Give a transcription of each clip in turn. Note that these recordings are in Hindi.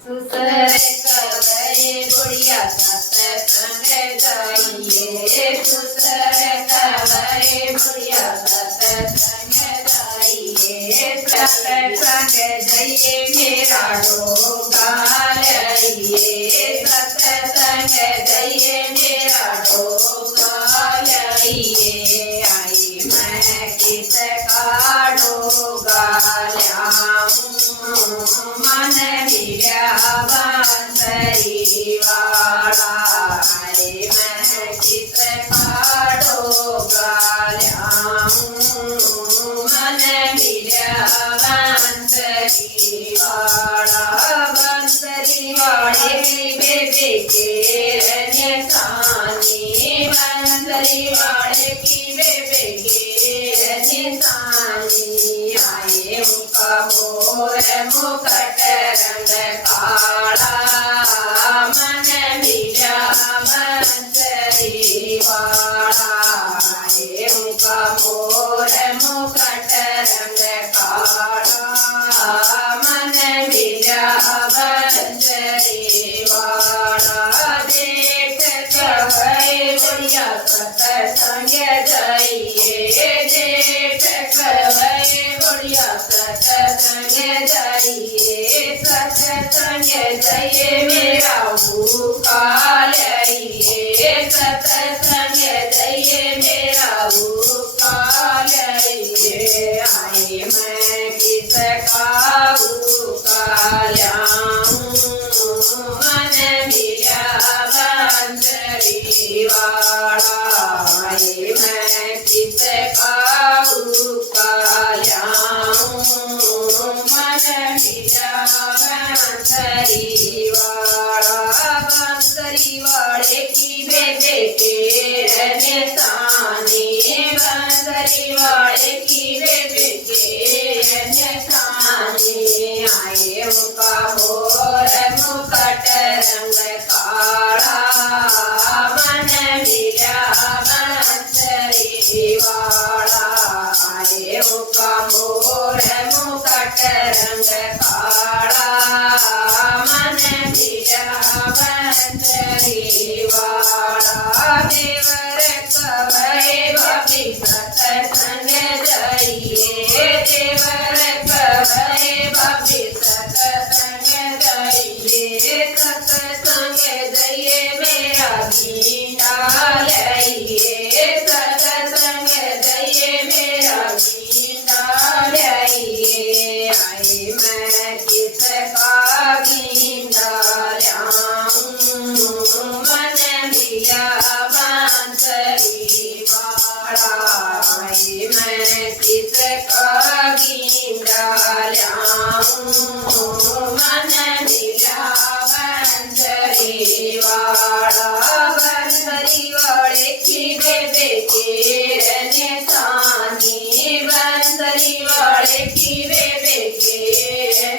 सुसर कवरे बुढ़िया सत्संग जाइए, सुसर कवरे बुढ़िया सत्संग जाइए, सत्संग जाइए मेरा डोगा लाइए, सत्संग जाइए मेरा डोगा लाइए। आई मैं किसका डोगा ल्याऊं, मन मिला बांसुरी वाला। आई मैं किसका डोगा ल्याऊं, मन मिला बांसुरी वाला। बांसुरी वाले बेबे के निशानी, बांसुरी वाले की बेबे के निशानी। आए उनका मोर मुकट रंग काला, मन मिला बांसुरी वाला। आए उनका मोर मुकट रंग काला, मन मिला बांसुरी वाला। देख कवै बुढ़िया सत्संग जाइए, देख कवै बुढ़िया सत्संग जाइए, सत्संग जाइए मेरा भूखा लाइए, सत्संग जाइए मेरा भूखा लाइए। आई मैं किसका भूखा ल्याऊं, मन मिला बांसुरी वाला। आई मैं किसका भूखा ल्याऊं, मन मिला बांसुरी वाला। बांसुरी वाले की बेबे के निशानी, बांसुरी वाले की बेबे के निशानी। आए उनका मोर मुकट रंग काला, मन मिला बांसुरी वाला। आए उनका मोर मुकट रंग काला, मन मिला बांसुरी वाला। देवर कवै भाभी सत्संग जाइए, देवर कवै भाभी सत्संग जाइए, सत्संग जाइए मेरा बीना लाइए, सत्संग जाइए मेरा बीना लाइए। आई मैं किसका बीना ल्याऊं, मन मिला बांसुरी वाला। आई मैं किसका बीना ल्याऊं, मन मिला बांसुरी वाला। बांसुरी वाले की बेबे के निशानी, बांसुरी वाले की बेबे के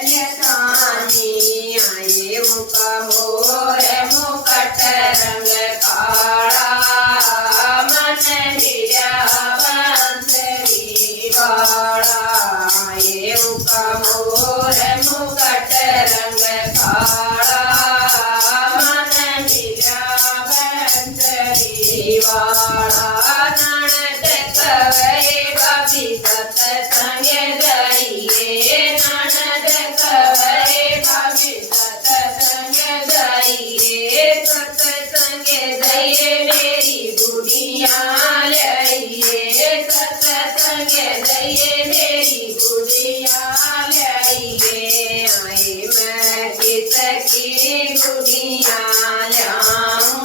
निशानी। आए उनका मोर मुकट रंग काला, मन मिला बांसुरी वाला। आए उनका मोर मुकट रंग काला, मन मिला बांसुरी वाला। ननद कवै भाभी सत्संग जाइए, ननद कवै भाभी सत्संग जाइए, सत्संग जाइए मेरी बुढ़िया लाइए, सत्संग जाइए मेरी बुढ़िया लाइए। आई मैं किसकी बुढ़िया ल्याऊं,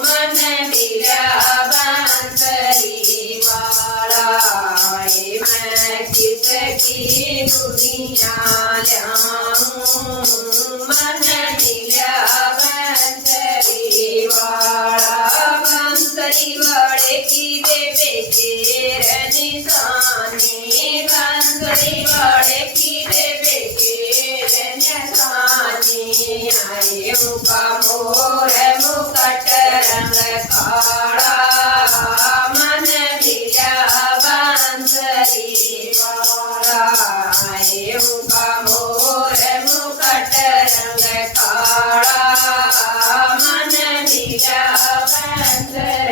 मन मिला बांसुरी वाला। आई मैं किसकी बुढ़िया ल्याऊं, मन मिला बांसुरी वाला। बांसुरी वाले की बेबे के निशानी, बांसुरी वाले की बेबे के निशानी। आई उनका मोर मुकट रंग काला, मन मिला बांसुरी वाला। आए उनका मोर मुकट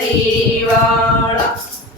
परिवार